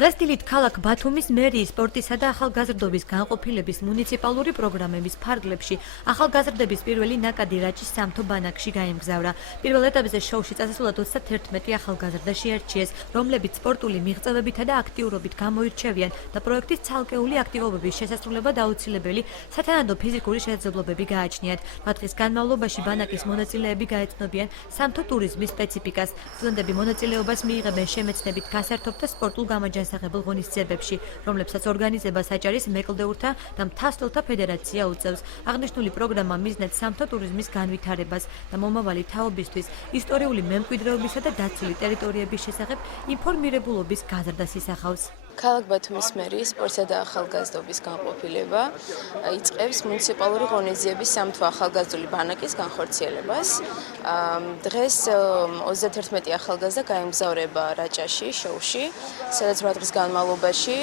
დღეს დილით ქალაქ ბათუმის მერიის სპორტისა და ახალგაზრდობის განყოფილების მუნიციპალური პროგრამების ფარგლებში ახალგაზრდების პირველი ნაკადი რაჭის სამთო ბანაკში გაემგზავრა. პირველ ეტაპზე შოუში წასასვლელად 31 ახალგაზრდა შეარჩიეს, რომლებიც სპორტული მიღწევებითა და აქტიურობით გამოირჩევიან და პროექტის ცალკეული აქტივობების შესასრულებლად აუცილებელი სათანადო ფიზიკური შესაძლებლობები გააჩნიათ. 4 დღის განმავლობაში ბანაკის მონაწილეები გაეცნობიან სამთო ტურიზმის სპეციფიკას. სტუდენტები მონაწილეობას მიიღებენ შემეცნებით გასართობ და სპორტულ გამაჯანსაღებელ ღონისძიებებში, რომლებსაც ორგანიზებას აჭარის მეკლდეურთა და მთასწორთა ფედერაცია უწევს. აღნიშნული პროგრამა მიზნად სამთო ტურიზმის განვითარებას და მომავალი თაობისთვის ისტორიული მემკვიდრეობისა და დაცული ტერიტორიების შესახებ ინფორმირებულობის გაზრდას ისახავს. ქალაქ ბათუმის მერიის სპორტსა და ახალგაზრდობის განყოფილება იწყებს მუნიციპალური ღონისძიების სამთო ახალგაზრდული ბანაკის განხორციელებას. დღეს 31 ახალგაზრდა გაემგზავრება რაჭაში, შოუში, სადაც 8 დღის განმავლობაში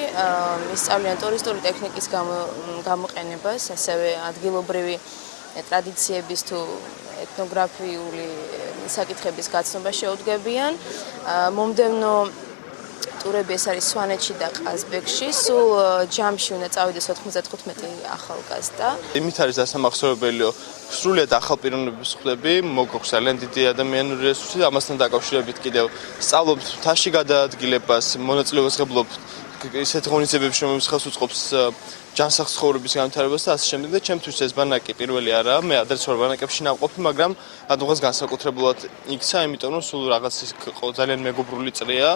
ისწავლიან ტურისტული ტექნიკის გამოყენებას, ასევე ადგილობრივი ტრადიციების თუ ეთნოგრაფიული საკითხების გაცნობა შეუდგებიან. მომდევნო ტურები ეს არის სვანეთში და ყაზბეგში, სულ ჯამში უნდა წავიდეს 95 ახალგაზრდა. იმით არის დასამახსოვრებელიო, სრულიად ახალ პიროვნებებს ხვდები, მოგოხს ძალიან დიდი ადამიანური რესურსი, ამასთან დაკავშირებით კიდევ სწავლობთ მთაში გადაადგილებას, მონაწილეობას ღებულობთ ისეთ ღონისძიებებში, რომლებიც ხელს უწყობს ჯანსაღ ცხოვრების განვითარებას და ასე შემდეგ. და ჩემთვის ეს ბანაკი პირველი არაა, მე ადრეც ვარ ბანაკებში ნამყოფი, მაგრამ რადგან განსაკუთრებულად იქცა, იმიტომ რომ სულ რაღაც ძალიან მეგობრული წრეა.